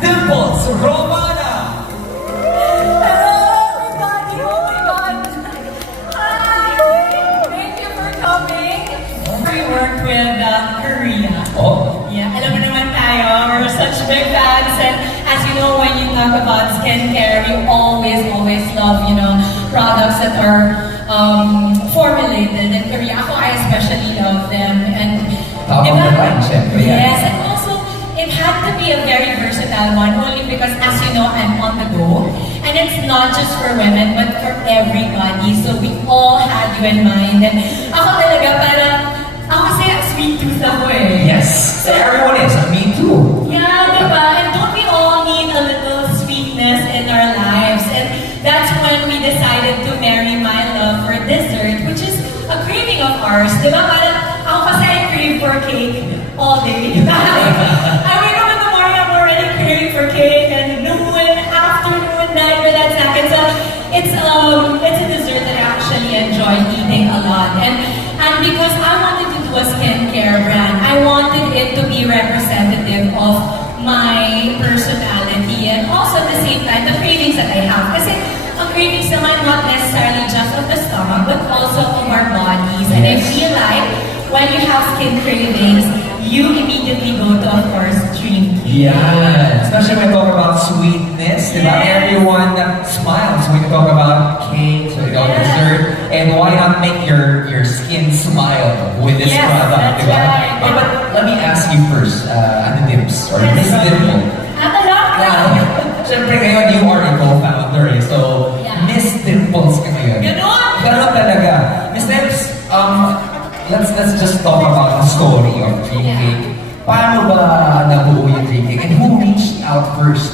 Dimples Romana. Hello, everybody! Oh my God! Hi! Thank you for coming. We worked with Korea. Oh. Yeah, alam mo naman tayo, we're such big fans, and as you know, when you talk about skincare, we always love, products that are formulated in Korea. Ako, I especially love them, and Top of the line, syempre. yes, and also, it had to be a very versatile one, only because, as you know, I'm on the go, and it's not just for women, but for everybody, so we all had you in mind, and ako talaga, parang, ako kasi sweet tooth ako eh. Yes, everyone is. Me too. Yeah, diba? And don't we all need a little sweetness in our lives? And that's when we decided to marry my love for dessert, which is a craving of ours. Diba? Parang ako kasi I crave for cake all day. I wake up in the morning, I'm already craving for cake, and noon, afternoon, night, for that second. So it's a dessert that I actually enjoy eating a lot. And because I wanted to do a skincare brand, I wanted it to be representative of my personality and also at the same time the cravings that I have. Kasi ang cravings naman not necessarily just of the stomach but also of our bodies. And I feel like when you have skin cravings, you immediately go to, of course, dream cake. Yeah, especially when we talk about sweetness, diba? Yes. Everyone smiles when you talk about cakes, when you talk about dessert, and why not make your skin smile with this Yes, product, that's diba? right. But let me ask you first, ano Dips, or Miss Dimple. Siyempre ngayon, you are a co-founder, eh? So, Yeah. Miss Dimples ka ngayon. Ganon! Ganon talaga. Miss Dips, let's just talk about the story of DreamCake. Paano ba nabuo yung DreamCake? And who reached out first?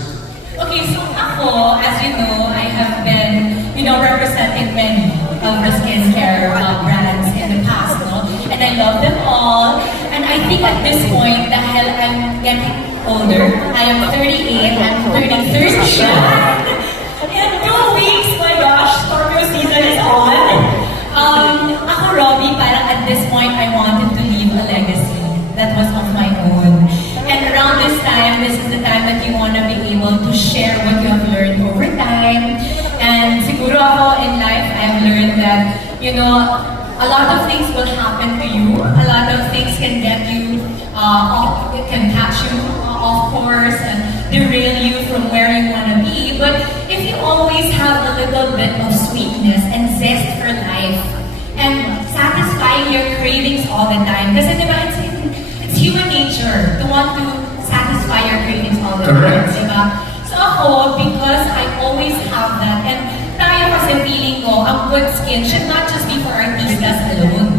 Okay, so ako, as you know, I have been, representing many of the skincare brands in the past, no? And I love them all. And I think at this point, dahil I'm getting older, I am 38, I'm turning 30 in 2 weeks, my gosh, Scorpio season is on. Ako, Robbie, parang at this point, I wanted to leave a legacy that was of my own. And around this time, this is the time that you want to be able to share what you have learned over time. And siguro ako in life, I've learned that, a lot of things will happen to you. A lot of things can get you off, it can catch you off course and derail you from where you want to be. But if you always have a little bit of sweetness and zest for life, and satisfying your cravings all the time. Kasi diba, it's human nature to want to satisfy your cravings all the Correct. time. Diba? So ako, because I always have that, and tayo kasi feeling ko, ang good skin should not just be for artistas alone.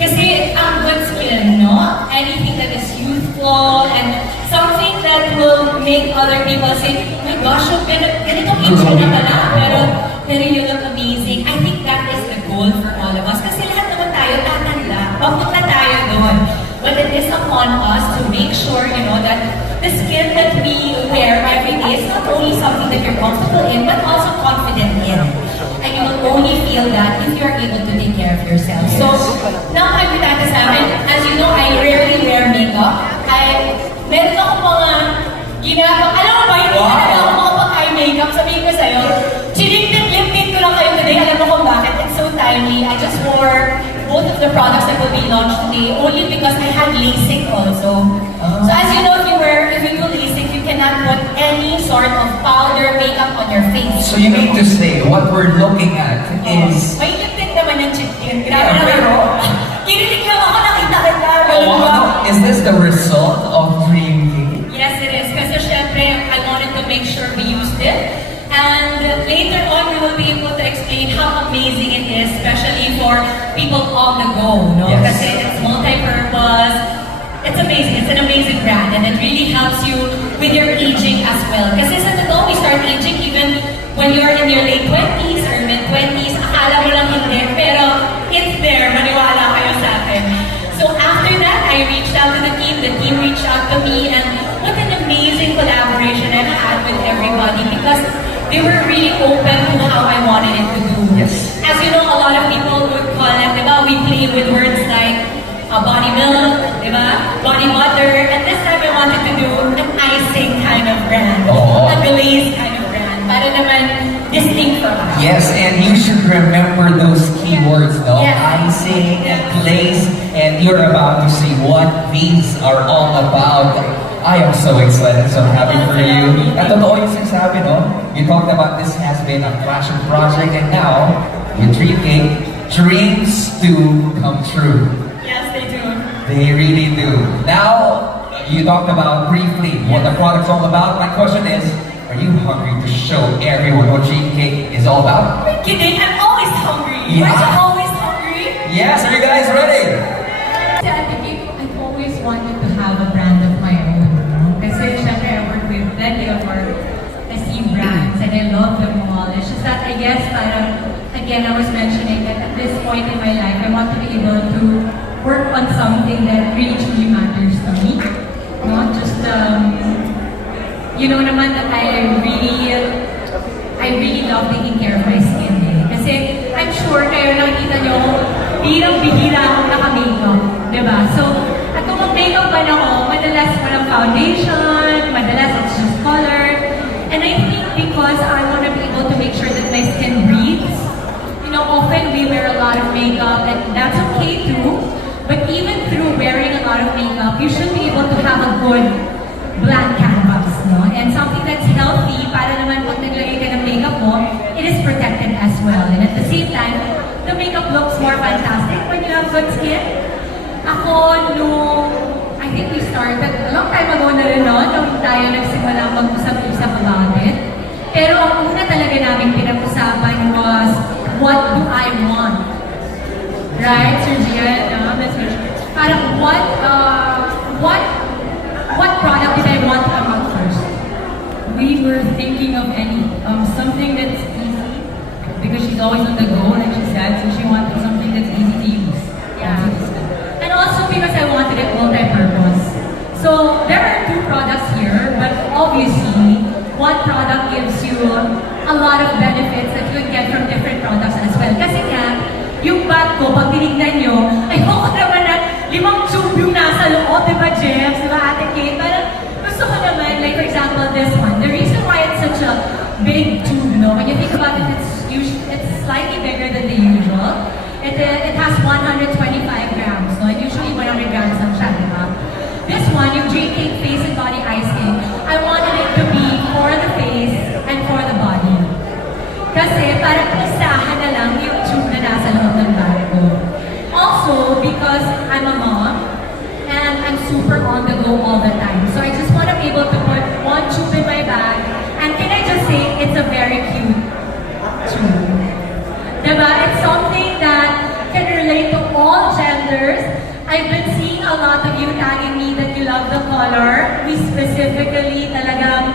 Kasi ang good skin, no? Anything that is youthful and something that will make other people say, oh my gosh, ganitong age ka na pala, pero you look amazing. I think that is the goal for all of us. Kasi lahat naman tayo tatanda, papunta tayo doon. But it is upon us to make sure, that the skin that we wear every day is not only something that you're comfortable in, but also confident in. And you will only feel that if you're able to take care of yourself. So, now I'm with Ate Sam, and as you know, I rarely wear makeup. Meron ako mga ginagawa. Alam mo ba, hindi talaga ako makapag-eye makeup. Sabihin ko sa'yo, lip tint ko lang kayo today. Alam mo kung bakit. It's so timely. I just wore both of the products that will be launched today only because I had LASIK also. So as you know, if you do LASIK, you cannot put any sort of powder makeup on your face. So you mean to say, what we're looking at is... May lip tint naman yung chicken. Grabe Yeah, naman. pero... Kinilig lang ako, nakita kita. Is this the result of DreamCake? Yes, it is. Kasi syempre, I wanted to make sure we used it. And later on, we will be able to explain how amazing it is, especially for people on the go, no? Yes. Kasi it's multi-purpose. It's amazing. It's an amazing brand. And it really helps you with your aging as well. Kasi sa totoo, we start aging even when you're in your late 20s or mid-20s. Akala mo lang hindi. Pero it's there. Maniwala kayo sa akin. So after that, I reached out to the team reached out to me, and what an amazing collaboration I've had with everybody because they were really open to how I wanted it to do. Yes. As you know, a lot of people would call it, diba? We play with words like body milk, diba? Body butter, and this time I wanted to do an icing kind of brand. Yes, and you should remember those keywords, no? Yes. Icing and glaze, and you're about to see what these are all about. I am so excited, so happy for you. At totoo yung sinasabi, no? You talked about this has been a passion project, and now, with Dreamcake, dreams do come true. Yes, they do. They really do. Now, you talked about briefly what the product's all about. My question is, are you hungry to show everyone what Dreamcake is all about? Are you kidding? I'm always hungry. Yeah. Aren't you always hungry? Yes, are you guys ready? I've always wanted to have a brand of my own. Kasi syempre I work with plenty of our SE brands and I love them all. It's just that I guess parang, again, I was mentioning that at this point in my life, I want to be able to work on something that really truly matters to me. Not just, you know naman that I really love taking care of my skin. Kasi I'm sure kayo nakikita nyo, bihirang-bihira akong naka-makeup. Diba? So, at kung mag-makeup man ako, madalas walang foundation, madalas it's just color. And I think because I want to be able to make sure that my skin breathes, you know, often we wear a lot of makeup and that's okay too. But even through wearing a lot of makeup, you should be able to have a good blank canvas, no? And something that's healthy, para naman pag naglagay ka ng makeup mo, it is protected as well. And at the same time, the makeup looks more fantastic when you have good skin. Ako, I think we started a long time ago na rin, no? Nung tayo nagsimula mag-usap-usap about it. Pero ang una talaga namin pinag-usapan was, what do I want? Right, Sir Gian? Parang what product did I want to come out first? We were thinking of something that's easy because she's always on the go, like she said, so she wanted something that's easy to use. Yeah. And also because I wanted it multi-purpose. So there are two products here, but obviously one product gives you a lot of benefits that you get from different products as well. Kasi nga, yung bag ko, pag tinignan nyo, ayoko naman na 5 tube yung nasa loob, diba, Jeff? Diba, Ate Kate? Parang gusto ko naman, like for example, this one. The reason why it's such a big tube, no? When you think about it, it's slightly bigger than the usual. It has 125 grams, no? And usually 100 grams ang siya, diba? This one, yung Dreamcake Face and Body Icing, I wanted it to be for the face and for the body. Kasi parang isahan na lang yung tube na nasa loob ng bag ko. Also, because I'm a mom, and I'm super on the go all the time. So I just want to be able to put one tube in my bag, and can I just say, it's a very cute tube. Diba? It's something that can relate to all genders. I've been seeing a lot of you tagging me that you love the color. We specifically talagang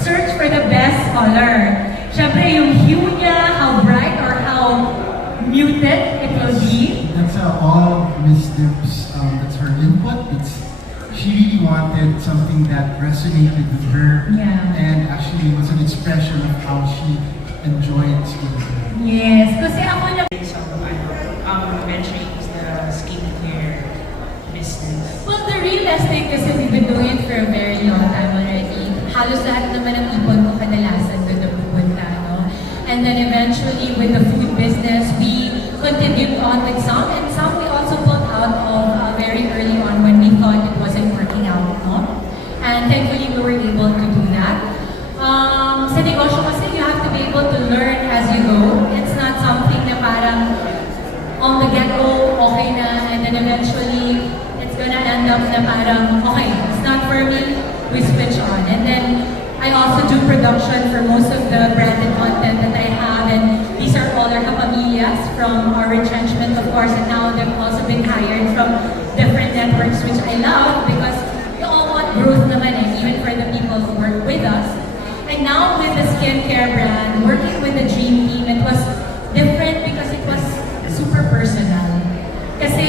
search for the best color. Siyempre, yung hue niya, how bright or how muted it will be. That's all Miss Dimples, that's her input. She really wanted something that resonated with her, Yeah. and actually was an expression of how she enjoyed skincare. Yes, kasi ako na... So, venturing is the skincare business. Well, the real estate kasi we've been doing it for a very long time already. Halos lahat naman ng ipon mo kadalasan doon na pupunta, no? And then eventually with the food business, we continued on with some, and some we also pulled out of very early on when we thought it wasn't working out, no? And thankfully we were able to do that. Sa negosyo kasi you have to be able to learn as you go. It's not something na parang on the get-go, okay na, and then eventually it's gonna end up na parang, okay, it's not for me, we switch on. And then I also do production for most of the branded content that I have, and these are all our kapamilyas from our retrenchment, of course, and now they've also been hired from different networks, which I love because we all want growth naman, even for the people who work with us. And now with the skincare brand, working with the Dream Team, it was different because it was super personal. Kasi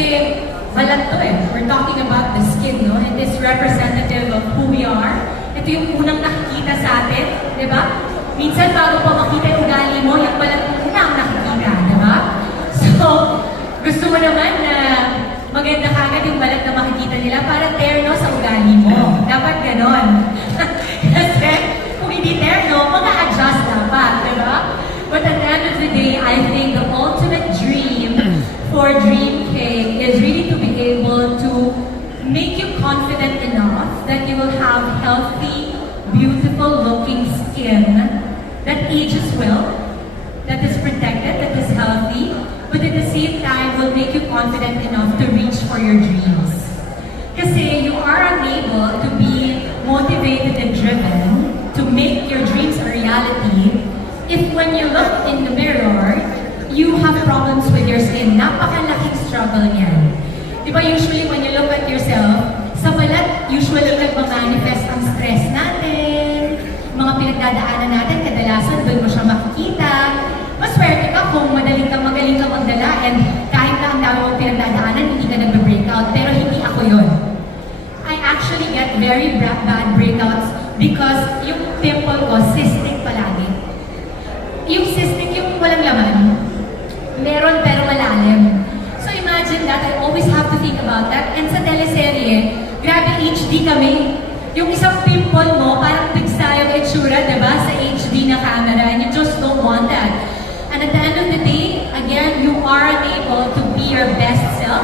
balat to eh. We're talking about the skin, no? It is representative of who we are. Ito yung unang nakikita sa atin, di ba? Minsan bago pa makita yung ugali mo, yung balat mo unang nakikita, di ba? So, gusto mo naman na maganda kagad yung balat na makikita nila para terno sa ugali mo. Dapat ganon. Kasi kung hindi terno, mag-a-adjust dapat, di ba? But at the end of will have healthy, beautiful looking skin that ages well, that is protected, that is healthy, but at the same time will make you confident enough to reach for your dreams. Kasi you are unable to be motivated and driven to make your dreams a reality if when you look in the mirror, you have problems with your skin. Napakalaking struggle niyan. Diba usually when you look at yourself, sa balat usually nagmamanifest ang stress natin, mga pinagdadaanan natin, kadalasan doon mo siya makikita. Maswerte ka kung magaling kang magdala and kahit na ang dami mong pinagdadaanan, hindi ka nagbe-breakout. Pero hindi ako yun. I actually get very bad breakouts because yung pimple ko, cystic palagi. Yung cystic, yung walang laman, meron pero malalim. So imagine that, I always have to think about that. And sa teleserye, grabe HD kami. Yung isang pimple mo, parang bigsa yung itsura, diba? Sa HD na camera, and you just don't want that. And at the end of the day, again, you are unable to be your best self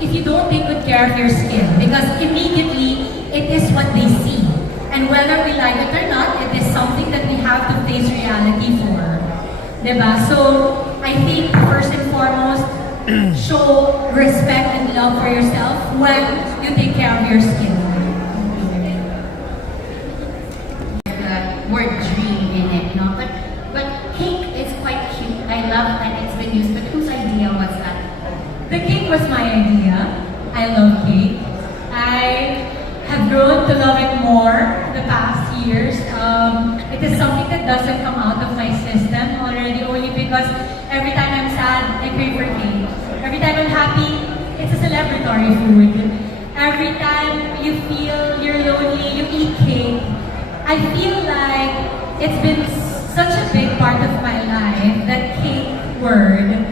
if you don't take good care of your skin. Because immediately, it is what they see. And whether we like it or not, it is something that we have to face reality for. Diba? So, I think first and foremost, show respect and love for yourself when you take care of your skin. The word dream in it, you know, but cake is quite cute. I love that it's been used, but whose idea was that? The cake was my idea. I love cake. I have grown to love it more the past years. It is something that doesn't come out of my system already, only because every time I'm sad, I crave for cake. Every time I'm happy, it's a celebratory food. Every time you feel you're lonely, you eat cake. I feel like it's been such a big part of my life, that cake word,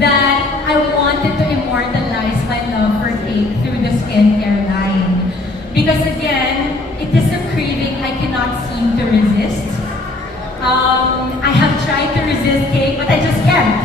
that I wanted to immortalize my love for cake through the skincare line. Because again, it is a craving I cannot seem to resist. I have tried to resist cake, but I just can't.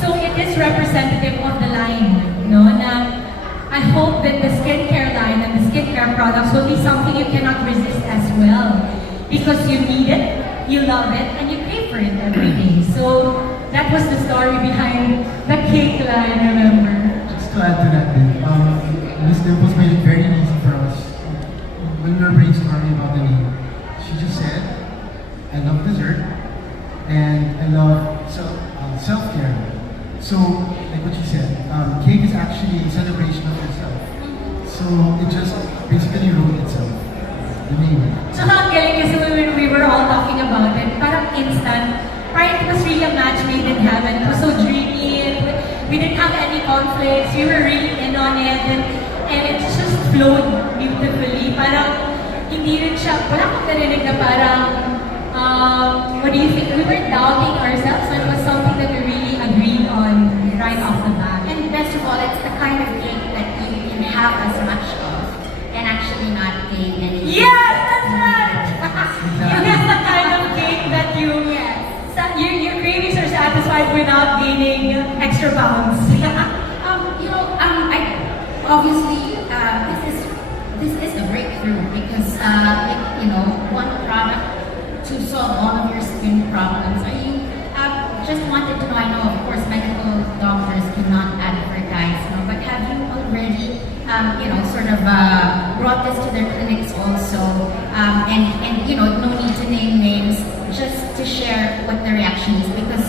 So it is representative of the line, no? Na I hope that the skincare line and the skincare products will be something you cannot resist as well. Because you need it, you love it, and you crave for it every day. So that was the story behind the cake line, remember? Just to add to that bit, Miss Dimples made it very easy for us. When we were brainstorming about the name, she just said, I love dessert, and I love self-care. So, like what she said, cake is actually a celebration of yourself. So, it just basically wrote itself. The name. Tsaka ang galing kasi when we were all talking about it, parang instant, parang it was really a match made in heaven. It was so dreamy, we didn't have any conflicts, we were really in on it, and it just flowed beautifully. Parang hindi rin siya, wala akong narinig na parang, what do you think? We were doubting ourselves, and it was something that we really agreed on right off the bat. And best of all, it's the kind of cake that you can have as much of and actually not gain any. Yes, that's right! It is the kind of cake that you, your cravings are satisfied without gaining extra pounds. I obviously this is a breakthrough because one product to solve all of your skin problems. Just wanted to know. I know, of course, medical doctors cannot advertise, but have you already, sort of brought this to their clinics also? And no need to name names, just to share what the reaction is because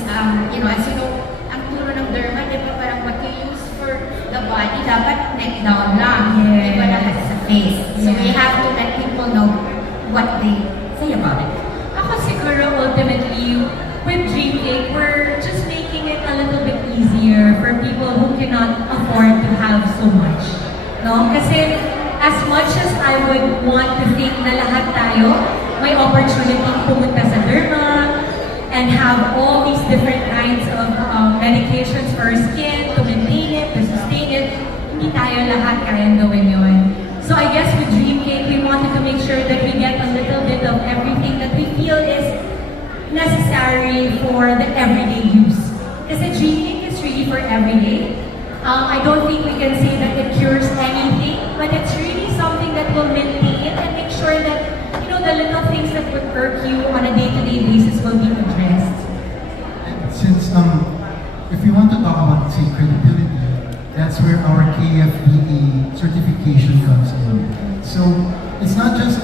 as you know, ang turo ng derma, di ba, parang what you use for the body, dapat neck down lang, di ba, lahat sa face. So we have to let people know what they say about it. Ako siguro ultimately, with DreamCake, we're just making it a little bit easier for people who cannot afford to have so much. No? Kasi as much as I would want to think na lahat tayo may opportunity pumunta sa derma and have all these different kinds of medications for our skin to maintain it, to sustain it, hindi tayo lahat kayang gawin yun. So I guess with DreamCake, we wanted to make sure that we get a little bit of everything that we feel is necessary for the everyday use. Kasi DreamCake is really for everyday. I don't think we can say that it cures anything, but it's really something that will maintain and make make sure that, you know, the little things that would irk you on a day-to-day basis will be addressed. Since if we want to talk about, say, credibility, that's where our KFDA certification comes in. So it's not just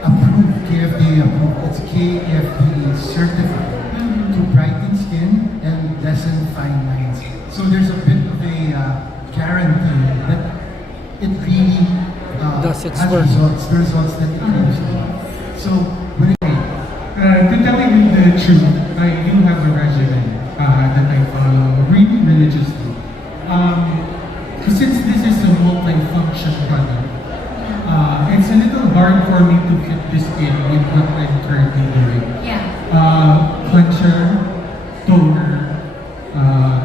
approved, KFDA approved, it's KFDA certified to brighten skin and lessen fine lines. So there's a bit of a guarantee that it really Does its has work. results, the results that it claims to. So when To tell you the truth, I do have a regimen that I follow really religiously. Since this is a multi-function product, it's a little hard for me to fit this in with what I'm currently doing. Yeah. Cleanser, toner,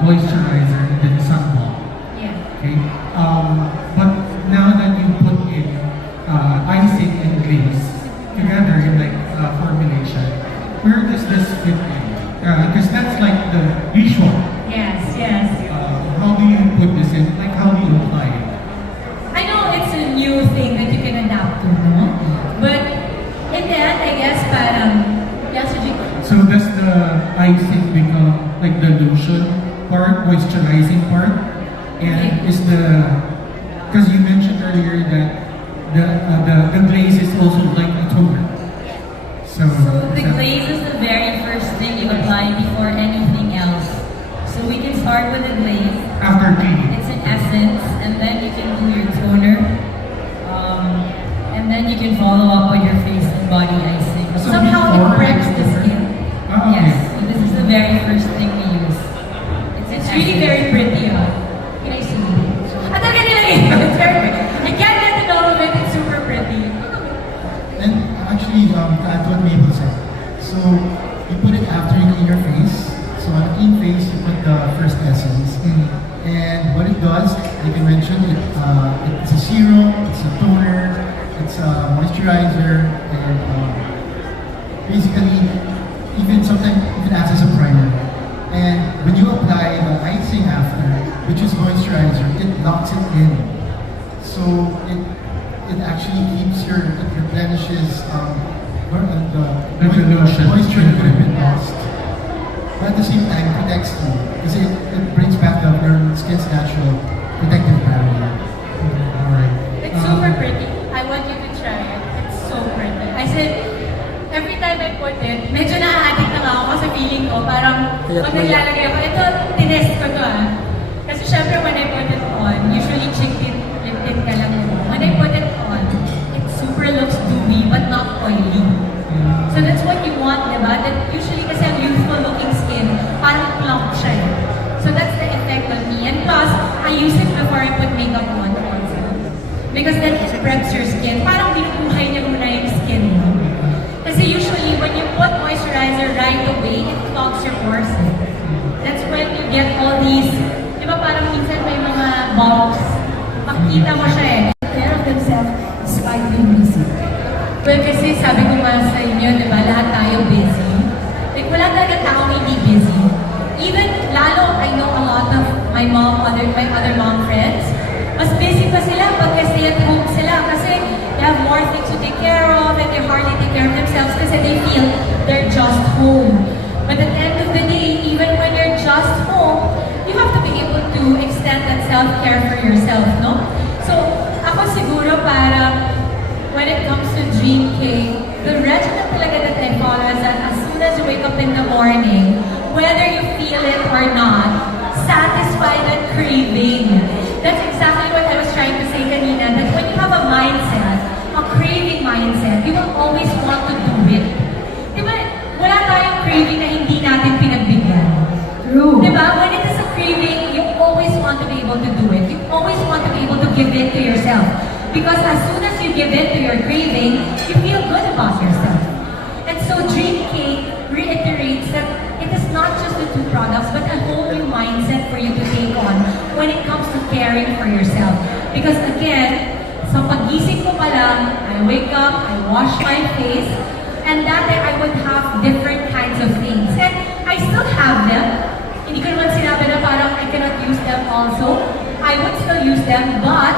moisturizer, and then sunblock. Yeah. Okay. But now that you put in icing and glaze together in like formulation, where does this fit in? Because that's like the usual. Yes, yes. How do you put this in? Like how do you apply it? I know it's a new thing that you can adapt to, no? But in the end, I guess, yes, So does the icing become like the lotion part, moisturizing part? And is because you mentioned earlier that the glaze is also like a toner. So The glaze is the very first thing you apply before anything else. So we can start with the glaze. after cleaning. It's an essence, and then you can do your toner. And then you can follow up with your face and body icing. So somehow before it preps the toner? skin. Ah, okay. Yes, so this is the very first thing we use. It's really very pretty, Can I see? Talaga nilagay ko. It's very pretty. I can't get it all of it. It's super pretty. And actually, to add to what Mabel said, so you put it after you clean your face. So on a clean face, you put the first essence. And what it does, like I mentioned, it's a serum, it's a toner, it's a moisturizer, and basically, sometimes even acts as a primer. And when you apply the icing after, which is moisturizer, it locks it in. So it actually keeps it replenishes the lotion. moisture that could have been lost. But at the same time, it protects you because it brings back your skin's natural protective barrier. Alright. It's super pretty. I want you to try it. It's so pretty. I said, every time I put it, medyo na-addict na nga ako kasi feeling ko, parang pag naglalagay ako, ito, tinest ko to Kasi syempre when I put it on, usually chick tint, lip tint ka lang mo. When I put it on, it super looks dewy but not oily. So that's what you want, diba? That usually kasi ang youthful looking skin, parang plump siya So that's the effect on me. And plus, I use it before I put makeup on also. Because then it preps your skin. Parang binubuhay niya muna yung skin mo. Kasi usually, when you put moisturizer right away, it clogs your pores. That's when you get all these, di ba parang minsan may mga bulbs. Makikita mo siya Care of themselves despite being busy. Well, kasi sabi ko nga sa inyo, di ba, lahat tayo busy. Like, wala talaga taong hindi busy. Even, lalo, I know a lot of my other mom friends, mas busy pa sila pag stay at home sila kasi they have more things to take care of and they hardly take care of themselves kasi they feel they're just home. But at the end of the day, even when you're just home, you have to be able to extend that self-care for yourself, no? So, ako siguro para when it comes to DREAMCAKE, the regimen talaga that I follow is that as soon as you wake up in the morning, whether you feel it or not, satisfy that craving. That's exactly what I was trying to say kanina, that when you have a mindset, a craving mindset, you will always want to do it. Diba, wala tayong craving na hindi natin pinagbigyan. True. Diba, when it is a craving, you always want to be able to do it. You always want to be able to give in to yourself. Because as soon as you give in to your craving, you feel good about yourself. And so DREAMCAKE reiterates that it is not just the two products, but a whole new mindset for you to take on when it comes to caring for yourself. Because again, sa pagising ko pa lang, I wake up, I wash my face, and that day I would have different kinds of things. And I still have them. Hindi ko naman sinabi na parang I cannot use them also. I would still use them, but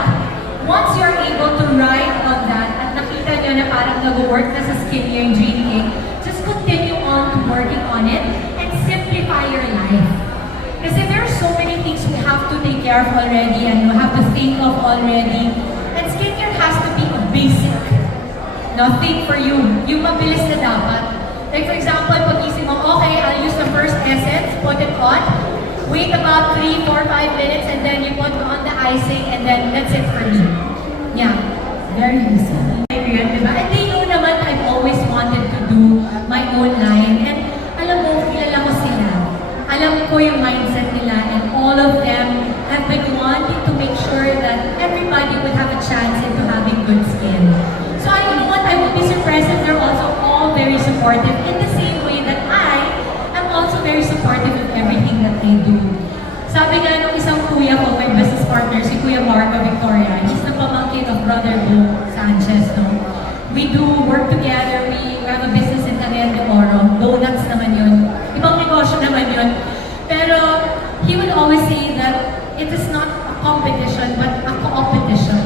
once you're able to ride on that at nakita nyo na parang nag-work na sa skin yung Dreamcake, just continue on to working on it and simplify your life. Kasi there are so many things we have to take care of already and we have to think of already. And skincare has to be a basic. Nothing for you. Yung mabilis na dapat. Like for example, pag-isip mo, okay, I'll use the first essence, put it on, wait about 3, 4, 5 minutes, and then you put on the icing, and then that's it for me. Yeah, very easy. Diba? And they know naman I've always wanted to do my own line. And alam mo, kilala ko sila. Alam ko yung mindset nila, and all of them have been wanting to make sure that everybody would have a chance into having good skin. So I know what, I would be surprised if they're also all very supportive in the same way that I am also very supportive of everything that I do. Sabi nga nung isang kuya ko, my business partner, si Kuya Marco Victoria, he's the pamangkin of Brother Bo Sanchez, no? We do work together, we have a business in Cagayan de Oro, donuts naman yun, ibang negosyo naman yun. Pero he would always say that it is not a competition, but a co-opetition.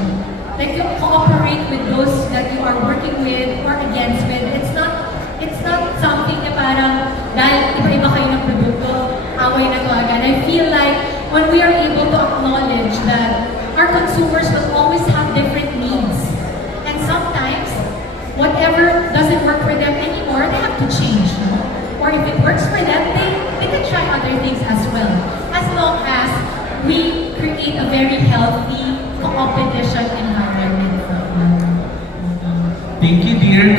Like you cooperate with those that you are working with or against with. It's not something na parang dahil iba-iba kayo ng produkto, away na to agad. I feel like when we are able to acknowledge that our consumers will always have different needs. And sometimes, whatever doesn't work for them anymore, they have to change. No? Or if it works for them, they can try other things as well. As long as we create a very healthy competition environment for them. Thank you, dear.